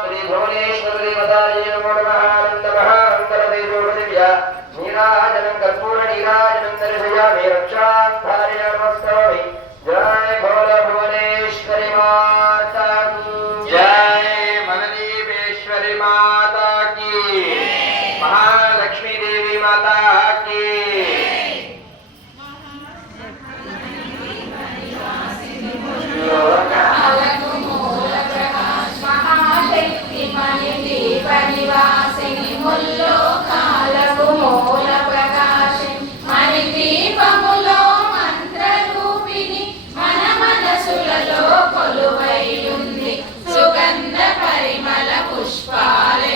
శ్రీ భువనేశ్వరి దేవతాయే నమో నమః నమః మంగళదేవోపదివ్య నీరాజనం కర్పూర నీరాజనం దర్శయామి రక్షాంధారయామి నమస్కారామి జయ భోల భువనేశ్వరి మాతా కీ జయ మనదీపేశ్వరి మాతా కీ महालक्ष्मी देवी माता की సుగంధ పరిమళ పుష్పాలే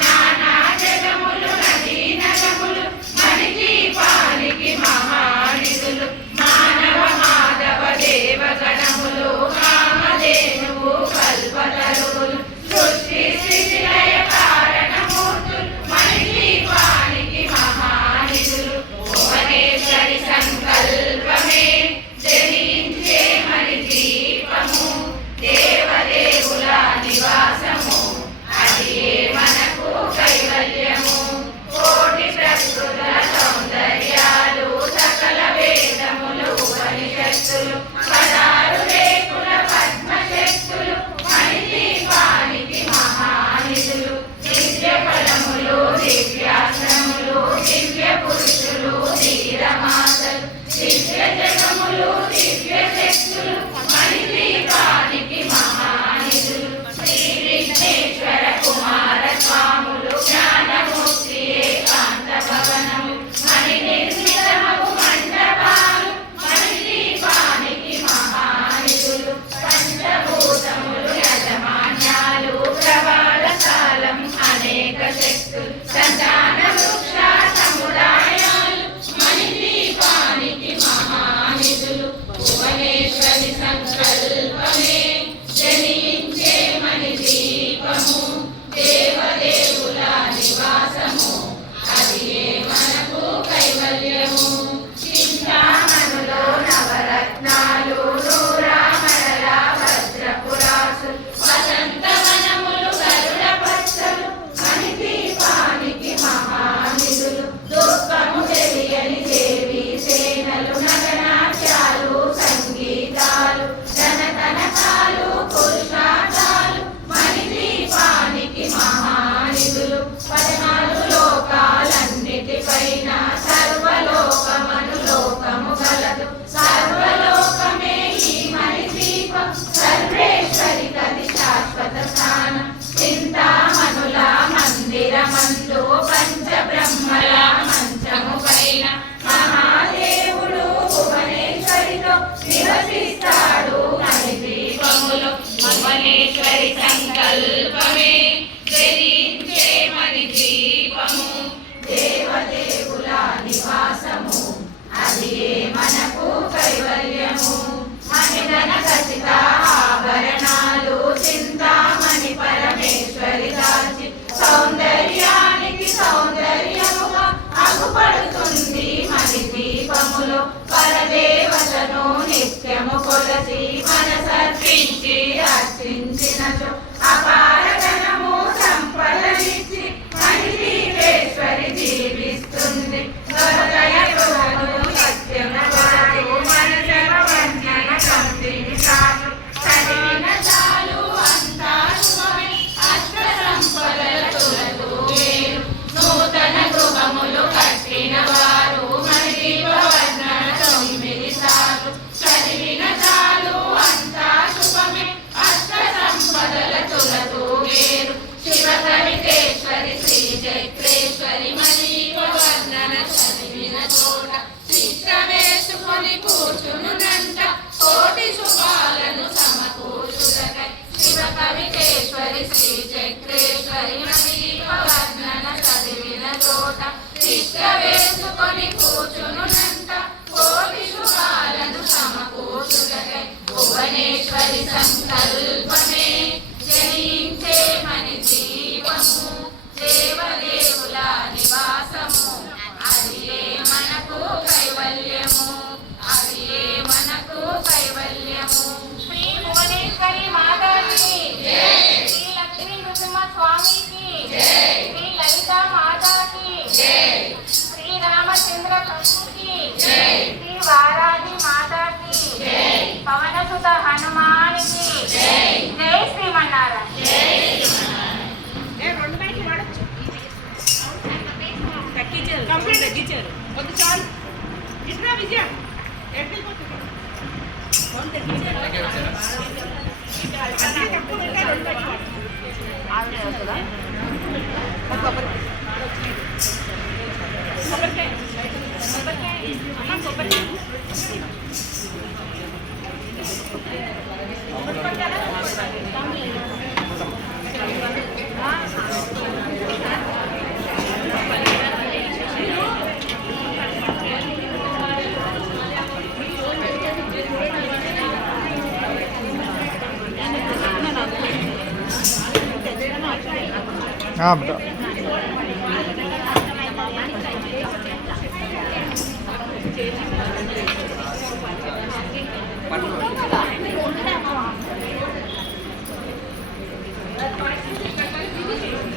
నానా జగములు నదీ నగములు మనిషి పాలికి మహానిధులు మానవ మాధవ దేవగణములు కామధేనువు కల్పతరువులు సృష్టి స్థితి లయ కారణమూర్తులు మనిషి పాలికి మహానిధులు భువనేశ్వరి సంకల్పమే జనించే మని దీపము దేవదేవుల నివాసము అది మనకు కైవల్యము కోటి ప్రకృతుల సౌందర్యాలు సకల వేదములు ఉపనిషత్తులు పదారు రేకుల పద్మశక్తులు మనిషి పానికి మహానిధులు దివ్య ఫలములు దివ్యాశ్రములు దివ్య పురుషులు ధీరమాతలు దివ్య జగములు దివ్య శక్తులు మనిషి పానికి మహానిధులు శ్రీ విఘ్నేశ్వర కుమార స్వాములు జ్ఞానమూర్తి ఏకాంత భవనము మణి నిర్మితమగు మండపాలు మనిషి పానికి మహానిధులు పంచభూతములు యజమాన్యాలు ప్రవాళ కాలం అనేక శక్తులు సంతాన వృక్ష సముదాయాలు మనిషి పానికి మహానిధులు భువనేశ్వరి సంకల్పమే జనించే మణి దీపము దేవదేవుల నివాసము అది మనకు కైవల్యము చింతామణులో నవరత్నాలు నూరామణల వజ్రపురాసు వసంతవనములు గరుడ పచ్చలు మనిషి పానికి మహానిధులు దుఃఖము తెలియని దేవి సేనలు నగనాట్యాలు సంగీతాలు ధనతనకాలు పురుషార్థాలు మనిషి పానికి మహానిధులు 14 లోకాలన్నిటిపైన సర్వలోకమను లోకము గలదు సర్వలోకమే ఈ మణి దీపం సర్వేశ్వరి కది శాశ్వత స్థానం చింతామణుల మందిరమందు పంచబ్రహ్మల మంచము పైన మహాదేవుడు భువనేశ్వరితో నివసిస్తాడు మణి దీపములు భువనేశ్వరి సంకల్పమే జనించే మణి దీపము దేవదేవుల నివాసము అది మనకు కైవల్యము మణిధన ఖచ్చిత ఆభరణాలు చింతామణి పరమేశ్వరి దాచి సౌందర్యానికి సౌందర్యముగా అగుపడుతుంది మణి దీపములో పరదేవతను నిత్యము కొలసి మనసర్పించి అర్చించినచో అపార ధనము సంపదనిచ్చి మణి దీపేశ్వరి జీవిస్తుంది హృదయ గృహములు సత్యమ కొరకు మనసమ వందన కంపిని చాలు చదివిన చాలు అంతా శుభమే అష్ట సంపదల తులకు వేరు నూతన గృహములు కట్టిన వారు మణి దీప వర్ణన 9 సార్లు చదివిన చాలు అంతా శుభమే అష్ట సంపదల తులకు వేరు శివ కవితేశ్వరి శ్రీ చక్రేశ్వరి మణి దీప వర్ణన చదివిన చోట శిక్ష వేసుకొని కూర్చునునంట కోటి శుభాలను సమకూర్చుటకై శివ కవితేశ్వరి శ్రీ చక్రేశ్వరి మణి దీప వర్ణన చదివిన చోట శిక్ష వేసుకొని కూర్చునునంట కోటి శుభాలను సమకూర్చుటకై భువనేశ్వరి సంకల్పమే జనించే మణి దీపము దేవదేవుల నివాసము అది మనకు కైవల్యము అది మనకు కైవల్యము శ్రీ భువనేశ్వరి మాతాకి జై శ్రీ లక్ష్మీ నృసింహ స్వామికి జై శ్రీ లలితా మాతాకి జై శ్రీ రామచంద్ర ప్రభుకి జై శ్రీ వారాహి మాతాకి జై పవనసుత హనుమానికి జై జై శ్రీమన్నారాయణ జై కంప్లీట్ తగ్గించారు వద్దు చాలు ఇట్లా విజయం కొబ్బరికాయ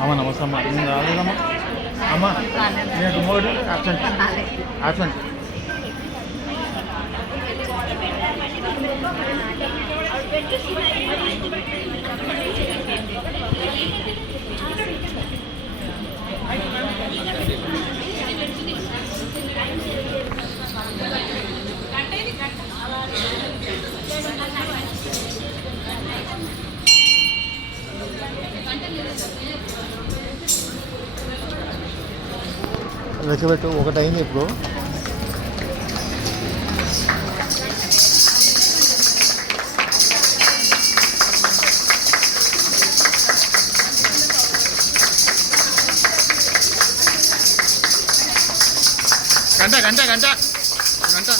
అమ్మ నమస్తే అమ్మ నేను రాలేదమ్మా అమ్మ నేను టుమారో అబ్సెంట్ అబ్సెంట్ లెక్కబెట్టు ఒకటి అయింది ఇప్పుడు గంట గంట గంట గంట